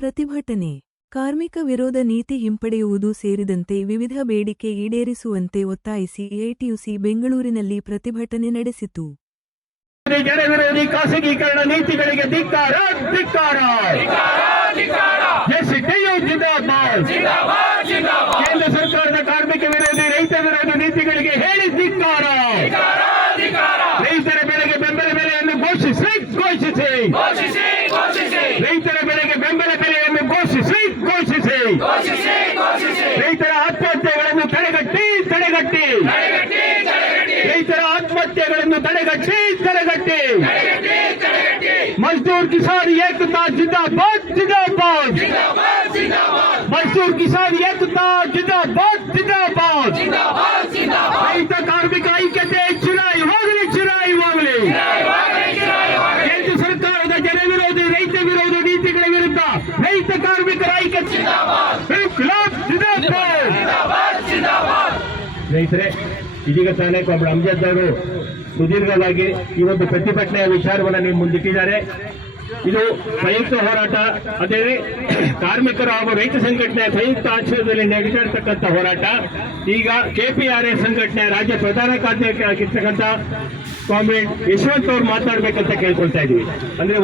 ಪ್ರತಿಭಟನೆ. ಕಾರ್ಮಿಕ ವಿರೋಧ ನೀತಿ ಹಿಂಪಡೆಯುವುದು ಸೇರಿದಂತೆ ವಿವಿಧ ಬೇಡಿಕೆ ಈಡೇರಿಸುವಂತೆ ಒತ್ತಾಯಿಸಿ ಎಐಟಿಯುಸಿ ಬೆಂಗಳೂರಿನಲ್ಲಿ ಪ್ರತಿಭಟನೆ ನಡೆಸಿತು. ಜನವಿರೋಧಿ ಖಾಸಗೀಕರಣ ನೀತಿಗಳಿಗೆ ಧಿಕ್ಕಾರ ಧಿಕ್ಕಾರ. ಕೇಂದ್ರ ಸರ್ಕಾರದ ಕಾರ್ಮಿಕ ವಿರೋಧಿ ರೈತ ವಿರೋಧಿ ನೀತಿಗಳಿಗೆ ಹೇಳಿ ಧಿಕ್ಕಾರ. ರೈತರ ಬೆಳೆಗೆ ಬೆಂಬಲ ಬೆಲೆಯನ್ನು ಘೋಷಿಸಿ ಘೋಷಿಸಿ. ರೈತರ ಆತ್ಮಹತ್ಯೆಗಳನ್ನು ತಡೆಗಟ್ಟಿ ತಡೆಗಟ್ಟಿ ತಡೆಗಟ್ಟಿ ತಡೆಗಟ್ಟಿ ರೈತರ ಆತ್ಮಹತ್ಯೆಗಳನ್ನು ತಡೆಗಟ್ಟಿ ತಡೆಗಟ್ಟಿ ತಡೆಗಟ್ಟಿ ತಡೆಗಟ್ಟಿ ಮಜ್ದೂರ್ ಕಿಸಾನ್ ಏಕತಾ ಜಿಂದಾಬಾದ್ ಜಿಂದಾಬಾದ್ ಜಿಂದಾಬಾದ್ ಜಿಂದಾಬಾದ್ ಮೈಸೂರು ಸ್ನೇಹಿತರೆ ಇದೀಗ ತಾನೇ ಒಬ್ಬರು ಅಮ್ಜದ್ ಅವರು ಸುದೀರ್ಘವಾಗಿ ಈ ಒಂದು ಪ್ರತಿಭಟನೆಯ ವಿಚಾರವನ್ನು ನೀವು ಮುಂದಿಟ್ಟಿದ್ದಾರೆ. ಇದು ಸಂಯುಕ್ತ ಹೋರಾಟ ಅದೇ ಕಾರ್ಮಿಕರು ಹಾಗೂ ರೈತ ಸಂಘಟನೆಯ ಸಂಯುಕ್ತ ಆಶ್ರಯದಲ್ಲಿ ನಡೀತಾ ಇರ್ತಕ್ಕಂಥ ಹೋರಾಟ. ಈಗ ಕೆಪಿಆರ್ಎ ಸಂಘಟನೆ ರಾಜ್ಯ ಪ್ರಧಾನ ಕಾರ್ಯದರ್ಶಿಯಾಗಿರ್ತಕ್ಕಂಥ ಕಾಮ್ರೇಡ್ ಯಶವಂತ್ ಅವರು ಮಾತಾಡ್ಬೇಕಂತ ಕೇಳ್ಕೊಳ್ತಾ ಇದ್ದೀವಿ. ಅಂದ್ರೆ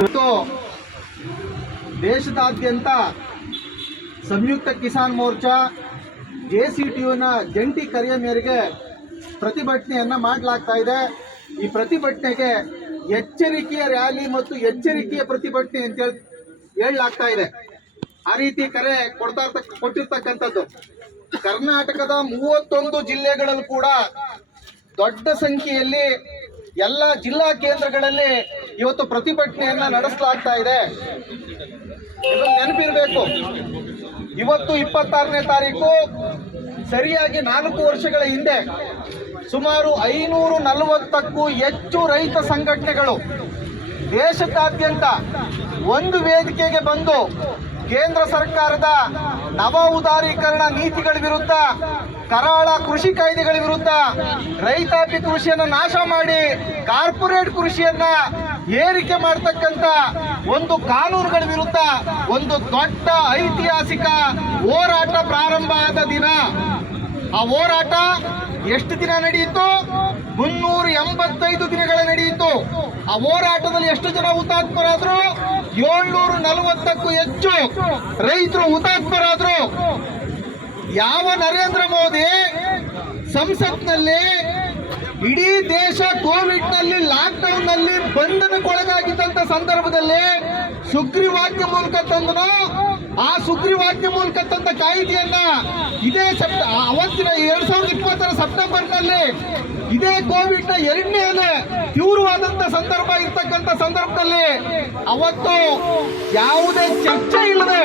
ದೇಶದಾದ್ಯಂತ ಸಂಯುಕ್ತ ಕಿಸಾನ್ ಮೋರ್ಚಾ ಜೆ ಸಿ ಟಿಯುನ ಜಂಟಿ ಕರೆಯ ಮೇರೆಗೆ ಪ್ರತಿಭಟನೆಯನ್ನ ಮಾಡಲಾಗ್ತಾ ಇದೆ. ಈ ಪ್ರತಿಭಟನೆಗೆ ಎಚ್ಚರಿಕೆಯ ರ್ಯಾಲಿ ಮತ್ತು ಎಚ್ಚರಿಕೆಯ ಪ್ರತಿಭಟನೆ ಅಂತ ಹೇಳಿ, ಹೇಳಲಾಗ್ತಾ ಇದೆ. ಆ ರೀತಿ ಕರೆ ಕೊಡ್ತಾ ಇರ್ತಕ್ಕ ಕೊಟ್ಟಿರ್ತಕ್ಕಂಥದ್ದು. ಕರ್ನಾಟಕದ ಮೂವತ್ತೊಂದು ಜಿಲ್ಲೆಗಳಲ್ಲೂ ಕೂಡ ದೊಡ್ಡ ಸಂಖ್ಯೆಯಲ್ಲಿ ಎಲ್ಲ ಜಿಲ್ಲಾ ಕೇಂದ್ರಗಳಲ್ಲಿ ಇವತ್ತು ಪ್ರತಿಭಟನೆಯನ್ನ ನಡೆಸಲಾಗ್ತಾ ಇದೆ. ನೆನಪಿರ್ಬೇಕು. ಇವತ್ತು ಇಪ್ಪತ್ತಾರನೇ ತಾರೀಕು ಸರಿಯಾಗಿ ನಾಲ್ಕು ವರ್ಷಗಳ ಹಿಂದೆ ಸುಮಾರು ಐನೂರು ನಲವತ್ತಕ್ಕೂ ಹೆಚ್ಚು ರೈತ ಸಂಘಟನೆಗಳು ದೇಶದಾದ್ಯಂತ ಒಂದು ವೇದಿಕೆಗೆ ಬಂದು ಕೇಂದ್ರ ಸರ್ಕಾರದ ನವ ಉದಾರೀಕರಣ ನೀತಿಗಳ ವಿರುದ್ಧ, ಕರಾಳ ಕೃಷಿ ಕಾಯ್ದೆಗಳ ವಿರುದ್ಧ ರೈತಾಪಿ ಕೃಷಿಯನ್ನು ನಾಶ ಮಾಡಿ ಕಾರ್ಪೊರೇಟ್ ಕೃಷಿಯನ್ನ ಏರಿಕೆ ಮಾಡತಕ್ಕಂತ ಒಂದು ಕಾನೂನುಗಳ ವಿರುದ್ಧ ಒಂದು ದೊಡ್ಡ ಐತಿಹಾಸಿಕ ಹೋರಾಟ ಪ್ರಾರಂಭ ಆದ ದಿನ. ಆ ಹೋರಾಟ ಎಷ್ಟು ದಿನ ನಡೆಯಿತು? ಮುನ್ನೂರ ಎಂಬತ್ತೈದು ದಿನಗಳ ನಡೆಯಿತು. ಆ ಹೋರಾಟದಲ್ಲಿ ಎಷ್ಟು ಜನ ಹುತಾತ್ಮರಾದ್ರು? ಏಳ್ನೂರ ನಲವತ್ತಕ್ಕೂ ಹೆಚ್ಚು ರೈತರು ಹುತಾತ್ಮರಾದ್ರು. ಯಾವ ನರೇಂದ್ರ ಮೋದಿ ಸಂಸತ್ನಲ್ಲಿ ಇಡೀ ದೇಶ ಕೋವಿಡ್ನಲ್ಲಿ ಲಾಕ್ ಡೌನ್ನಲ್ಲಿ ಬಂಧನಕ್ಕೊಳಗಾಗಿದ್ದಂತ ಸಂದರ್ಭದಲ್ಲಿ ಸುಗ್ರೀವಾಜ್ಞೆ ಮೂಲಕ ತಂದನು. ಆ ಸುಗ್ರೀವಾಜ್ಞೆ ಮೂಲಕ ತಂದ ಕಾಯ್ದೆಯನ್ನ ಇದೇ ಸೆಪ್ಟ ಅವತ್ತಿನ ಎರಡ್ ಸಾವಿರದ ಇಪ್ಪತ್ತರ ಸೆಪ್ಟೆಂಬರ್ನಲ್ಲಿ ಇದೇ ಕೋವಿಡ್ನ ಎರಡನೇ ಅಲೆ ತೀವ್ರವಾದಂತ ಸಂದರ್ಭ ಇರ್ತಕ್ಕಂಥ ಸಂದರ್ಭದಲ್ಲಿ ಅವತ್ತು ಯಾವುದೇ ಚರ್ಚೆ ಇಲ್ಲದೆ